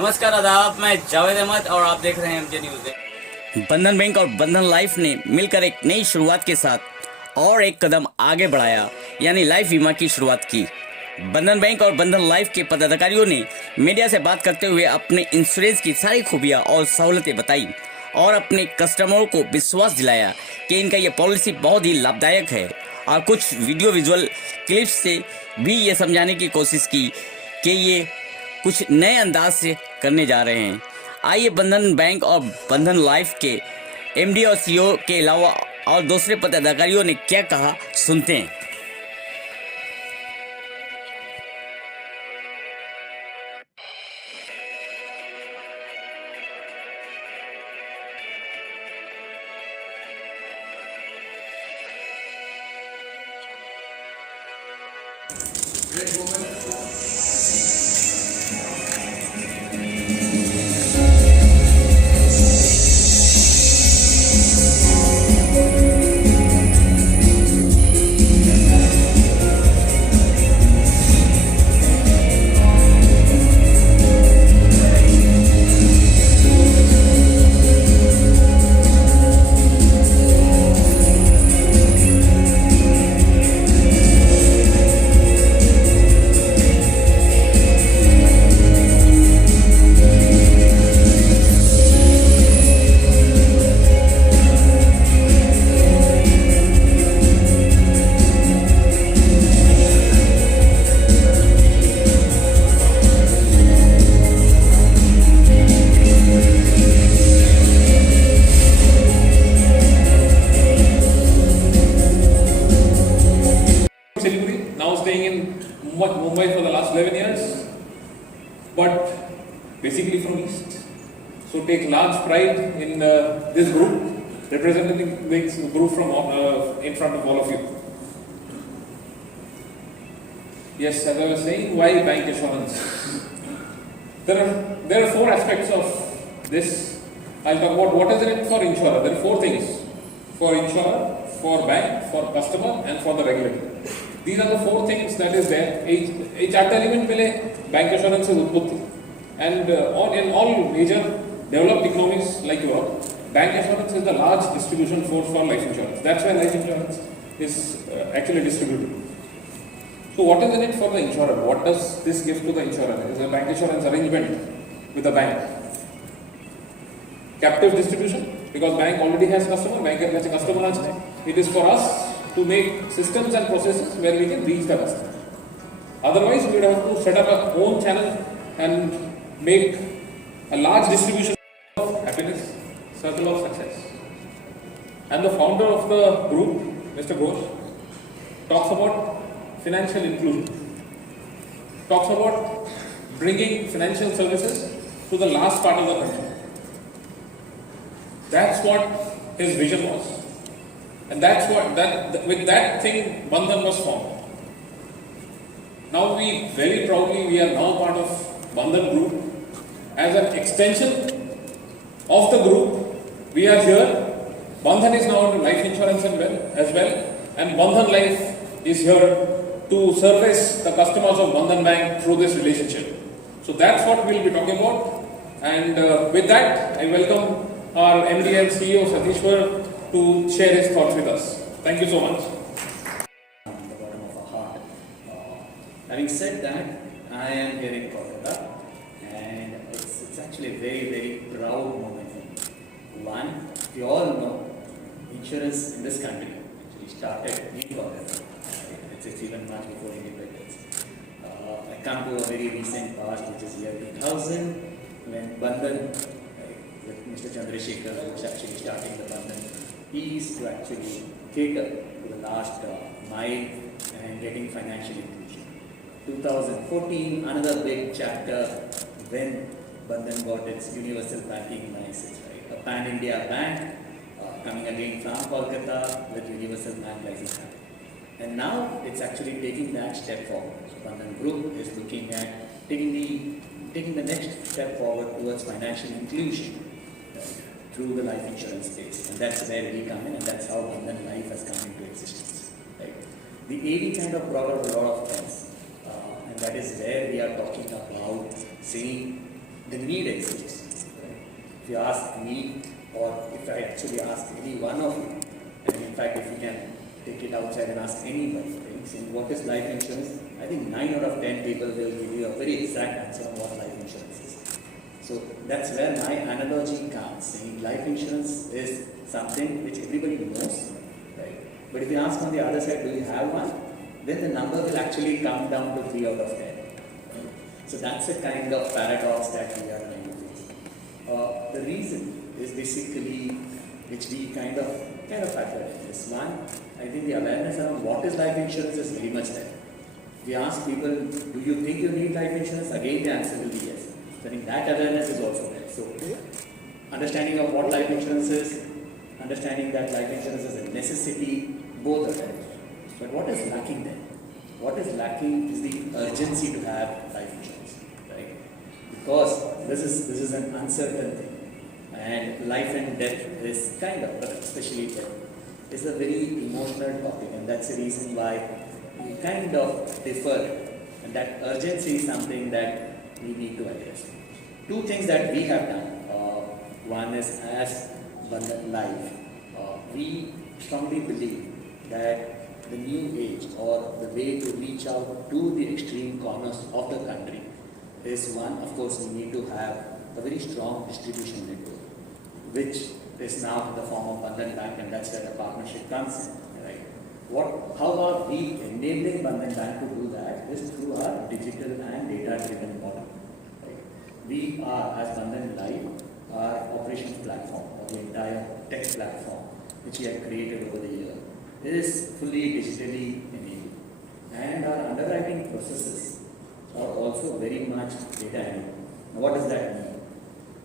नमस्कार आदाब, मैं जावेद अहमद और आप देख रहे हैं एमजे न्यूज। बंधन बैंक और बंधन लाइफ ने मिलकर एक नई शुरुआत के साथ और एक कदम आगे बढ़ाया, यानी लाइफ बीमा की शुरुआत की। बंधन बैंक और बंधन लाइफ के पदाधिकारियों ने मीडिया से बात करते हुए अपने इंश्योरेंस की सारी खूबियां और सहूलतें बताई और अपने कस्टमरों को विश्वास दिलाया कि इनका ये पॉलिसी बहुत ही लाभदायक है, और कुछ वीडियो विजुअल क्लिप्स से भी ये समझाने की कोशिश की कि ये कुछ नए अंदाज से करने जा रहे हैं। आइए बंधन बैंक और बंधन लाइफ के एमडी और सीईओ के अलावा और दूसरे पदाधिकारियों ने क्या कहा, सुनते हैं। Now staying in Mumbai for the last 11 years, but basically from East. So take large pride in this group, representing this group from in front of all of you. Yes, as I was saying, why bank insurance? There are four aspects of this. I'll talk about what is in it for insurer. There are four things: for insurer, for bank, for customer, and for the regulator. These are the four things that is there. Each element में bank insurance is उत्पत्ति, and in all major developed economies like Europe, bank insurance is the large distribution force for life insurance. That's why life insurance is actually distributed. So what is in it for the insurer? What does this give to the insurer? It is a bank insurance arrangement with the bank. Captive distribution, because bank already has customer, bank has a customer. It is for us to make systems and processes where we can reach the customer. Otherwise, we would have to set up our own channel and make a large distribution of happiness, circle of success. And the founder of the group, Mr. Ghosh, talks about financial inclusion, talks about bringing financial services to the last part of the country. That's what his vision was. And that's what, with that thing, Bandhan was formed. Now very proudly, we are now part of Bandhan Group. As an extension of the group, we are here. Bandhan is now into life insurance as well. And Bandhan Life is here to service the customers of Bandhan Bank through this relationship. So that's what we'll be talking about. And with that, I welcome our MD and CEO Satishwar to share his thoughts with us. Thank you so much. From the bottom of our heart. Having said that, I am here in Kolkata, and it's actually a very, very proud moment for me. One, we all know insurance in this country actually started in Kolkata. It's even much before independence. I come to a very recent past, which is year 2000, when Bandhan, with Mr. Chandrasekhar, who was actually starting the Bandhan, he used to actually cater to the last mile and getting financial inclusion. 2014, another big chapter when Bandhan got its universal banking license, right? A pan-India bank coming again from Kolkata with universal bank license. And now it's actually taking that step forward. So Bandhan Group is looking at taking the next step forward towards financial inclusion through the life insurance space, and that's where we come in, and that's how Bandhan Life has come into existence. Right? The AD kind of brought out a lot of things, and that is where we are talking about saying the need exists. Right? If you ask me, or if I actually ask any one of you, and in fact, if you can take it outside and ask anybody, right, saying what is life insurance, I think 9 out of 10 people will give you a very exact answer on what life insurance is. So that's where my analogy comes, saying life insurance is something which everybody knows, right? But if you ask on the other side, do you have one? Then the number will actually come down to 3 out of 10. Right? So that's a kind of paradox that we are going to face. The reason is basically, which we kind of factor in. This one, I think the awareness around what is life insurance is very much there. If you ask people, do you think you need life insurance? Again, the answer will be yes. So I think that awareness is also there. So, understanding of what life insurance is, understanding that life insurance is a necessity, both are there. But what is lacking there? What is lacking is the urgency to have life insurance, right? Because this is an uncertain thing. And life and death is kind of, especially death, is a very emotional topic, and that's the reason why we kind of differ. And that urgency is something that we need to address. Two things that we have done. One is, as Bandhan Life, we strongly believe that the new age, or the way to reach out to the extreme corners of the country, is one, of course, we need to have a very strong distribution network, which is now in the form of Bandhan Bank, and that's where the partnership comes in, right? How are we enabling Bandhan Bank to do that? Is through our digital and data-driven model. Right? We are, as Bandhan Life, our operations platform, or the entire tech platform, which we have created over the year, is fully digitally enabled. And our underwriting processes are also very much data enabled. Now, what does that mean?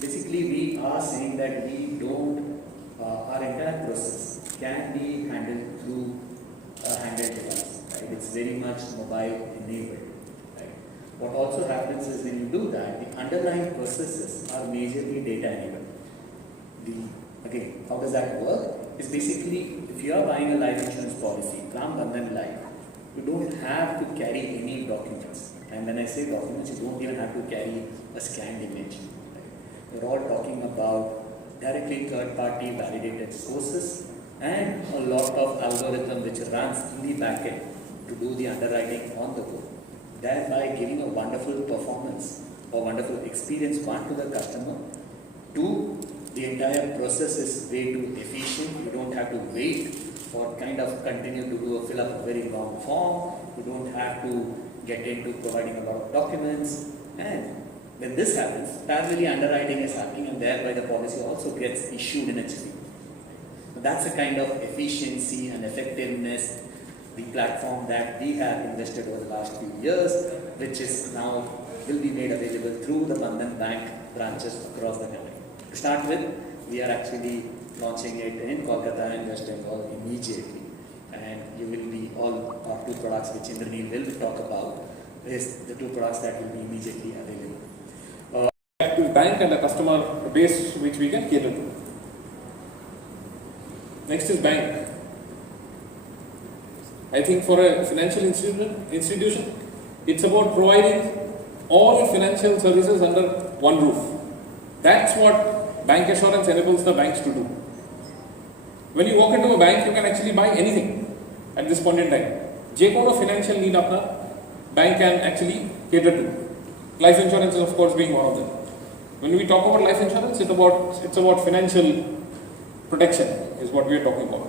Basically, we are saying that we don't, our entire process can be handled through a handheld device, right? It's very much mobile enabled, right? What also happens is, when you do that, the underlying processes are majorly data enabled. Again, how does that work? It's basically, if you are buying a life insurance policy from Bandhan Life, you don't have to carry any documents. And when I say documents, you don't even have to carry a scanned image. We're all talking about directly third-party validated sources and a lot of algorithm which runs in the backend to do the underwriting on the go, thereby giving a wonderful performance or wonderful experience, one, to the customer, two, the entire process is way too efficient. You don't have to wait for kind of continue to fill up a very long form. You don't have to get into providing a lot of documents. And when this happens, parallelly underwriting is happening, and thereby the policy also gets issued in its name. So that's a kind of efficiency and effectiveness, the platform that we have invested over the last few years, which is now will be made available through the Bandhan Bank branches across the country. To start with, we are actually launching it in Kolkata and West Bengal immediately. And you will be all our two products, which Indranil will talk about, is the two products that will be immediately available. Active bank and a customer base which we can cater to. Next is bank. I think for a financial institution, it's about providing all financial services under one roof. That's what bank assurance enables the banks to do. When you walk into a bank, you can actually buy anything at this point in time. J-Code financial need apna bank can actually cater to. Life insurance is, of course, being one of them. When we talk about life insurance, it's about financial protection is what we are talking about.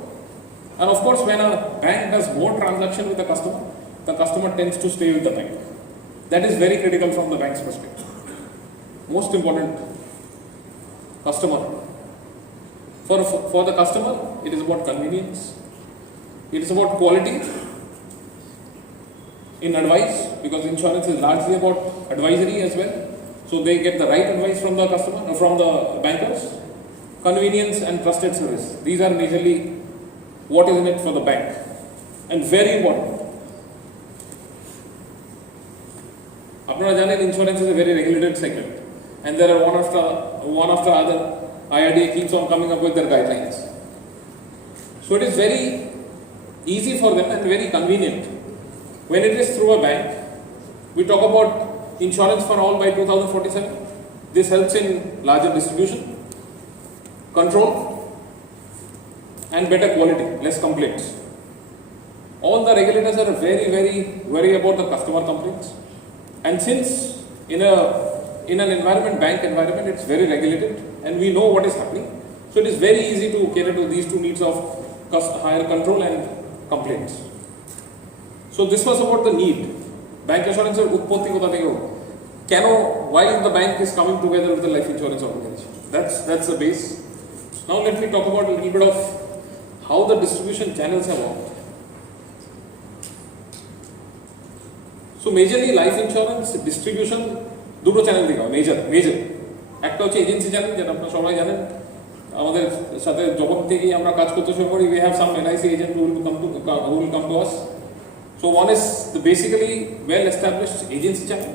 And of course, when a bank does more transaction with the customer tends to stay with the bank. That is very critical from the bank's perspective. Most important, customer. For the customer, it is about convenience. It is about quality in advice, because insurance is largely about advisory as well. So they get the right advice from the customer, from the bankers. Convenience and trusted service. These are majorly what is in it for the bank. And very important. Apna jane, insurance is a very regulated segment. And there are one after other. IRDA keeps on coming up with their guidelines. So it is very easy for them and very convenient. When it is through a bank, we talk about insurance for all by 2047. This helps in larger distribution, control, and better quality, less complaints. All the regulators are very worried about the customer complaints, and since in an environment, bank environment, it's very regulated and we know what is happening, so it is very easy to cater to these two needs of higher control and complaints. So this was about the need. Bank insurance er utpotti kotha theke holo keno, why the bank is coming together with the life insurance organization. That's the base. Now let me talk about a little bit of how the distribution channels have worked. So majorly life insurance distribution দুটো channel দিকে হয় major একটা হচ্ছে agency channel, যেটা আপনারা সবাই জানেন, আমাদের সাথে যখন থেকেই আমরা কাজ করতে শুরু করি, we have some LIC agent who will come to us. So one is the basically well established agency channel.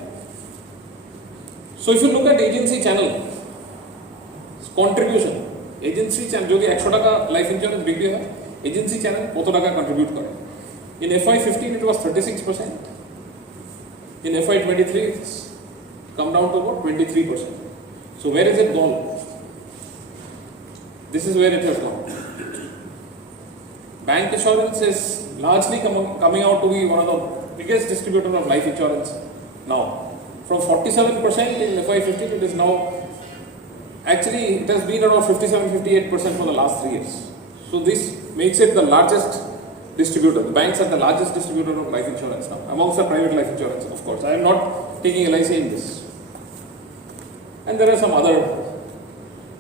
So if you look at agency channel contribution, agency channel যদি 100 টাকা লাইফ ইন্স্যুরেন্স বিক্রি হয়, agency channel কত টাকা contribute করে? In FY15 it was 36%. In FY23 it's come down to about 23%. So where is it gone? This is where it has gone. Bank insurance is largely coming out to be one of the biggest distributor of life insurance now. From 47% in FY15, it is now, actually it has been around 57-58% for the last 3 years. So this makes it the largest distributor. The banks are the largest distributor of life insurance now, amongst the private life insurance, of course. I am not taking LIC in this. And there are some other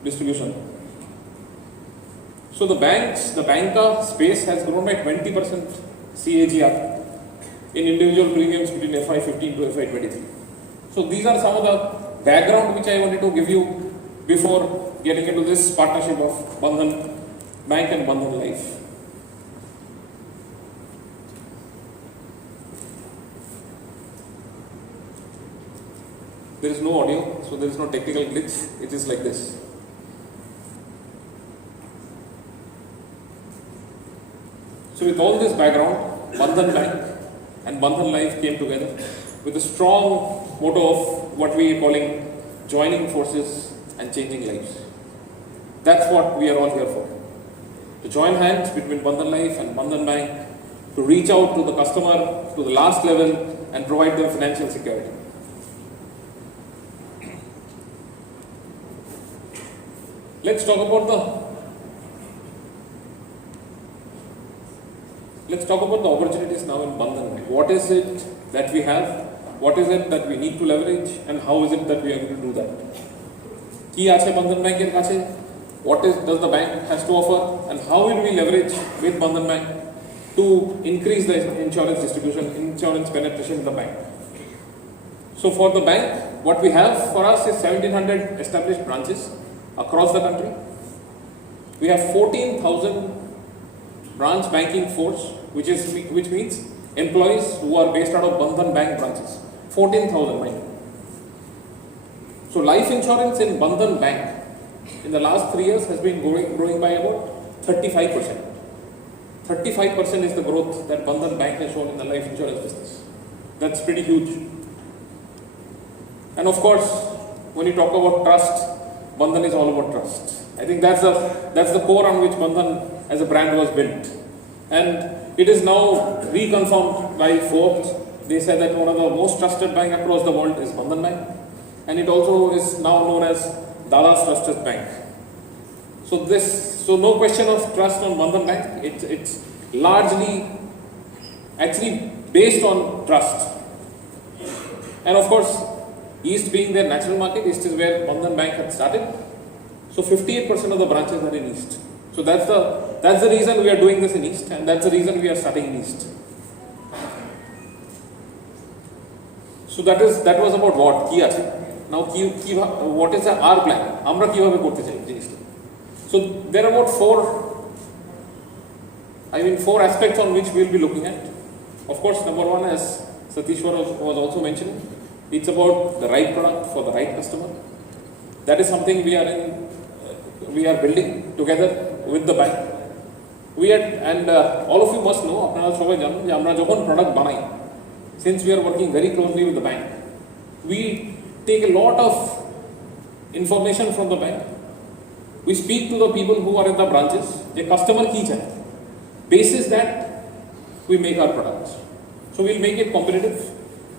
distribution. So the banker space has grown by 20% CAGR in individual premiums between FY15 to FY23. So these are some of the background which I wanted to give you before getting into this partnership of Bandhan Bank and Bandhan Life. There is no audio, so there is no technical glitch. It is like this. So with all this background, Bandhan Bank and Bandhan Life came together with a strong motto of what we are calling joining forces and changing lives. That's what we are all here for. To join hands between Bandhan Life and Bandhan Bank to reach out to the customer to the last level and provide them financial security. Let's talk about the opportunities now in Bandhan Bank. What is it that we have? What is it that we need to leverage? And how is it that we are going to do that? Ki ache Bandhan Bank er kache? What does the bank has to offer? And how will we leverage with Bandhan Bank to increase the insurance distribution, insurance penetration in the bank? So for the bank, what we have for us is 1,700 established branches across the country. We have 14,000 branch banking force, which means employees who are based out of Bandhan Bank branches. 14,000, mind. So life insurance in Bandhan Bank in the last 3 years has been growing by about 35%. 35% is the growth that Bandhan Bank has shown in the life insurance business. That's pretty huge. And of course, when you talk about trust, Bandhan is all about trust. I think that's the core on which Bandhan as a brand was built. And it is now reconfirmed by Forbes. They said that one of the most trusted bank across the world is Bandhan Bank. And it also is now known as Dada's Trusted Bank. So no question of trust on Bandhan Bank. It's largely actually based on trust. And of course, East being their natural market, East is where Bandhan Bank had started. So 58% of the branches are in East. So that's the reason we are doing this in East, and that's the reason we are starting in East. So that was about what ki ache. Now what is our plan? Amra kibhabe korte chai jinishta. So there are about four aspects on which we will be looking at. Of course, number one, as Satishwar was also mentioning, it's about the right product for the right customer. That is something we are building together with the bank. All of you must know, আপনারা সবাই জানেন যে আমরা যখন product বানাই, since we are working very closely with the bank, we take a lot of information from the bank. We speak to the people who are in the branches. The customer key hai. Basis that we make our products. So we'll make it competitive.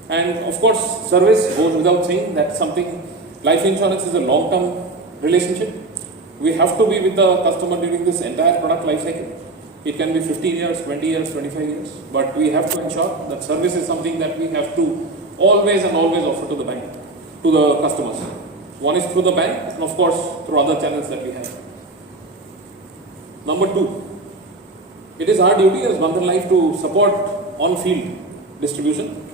And of course, service goes without saying. That's something. Life insurance is a long-term relationship. We have to be with the customer during this entire product life cycle. It can be 15 years, 20 years, 25 years. But we have to ensure that service is something that we have to always and always offer to the bank, to the customers. One is through the bank and of course through other channels that we have. Number two, it is our duty as Bandhan Life to support on-field distribution.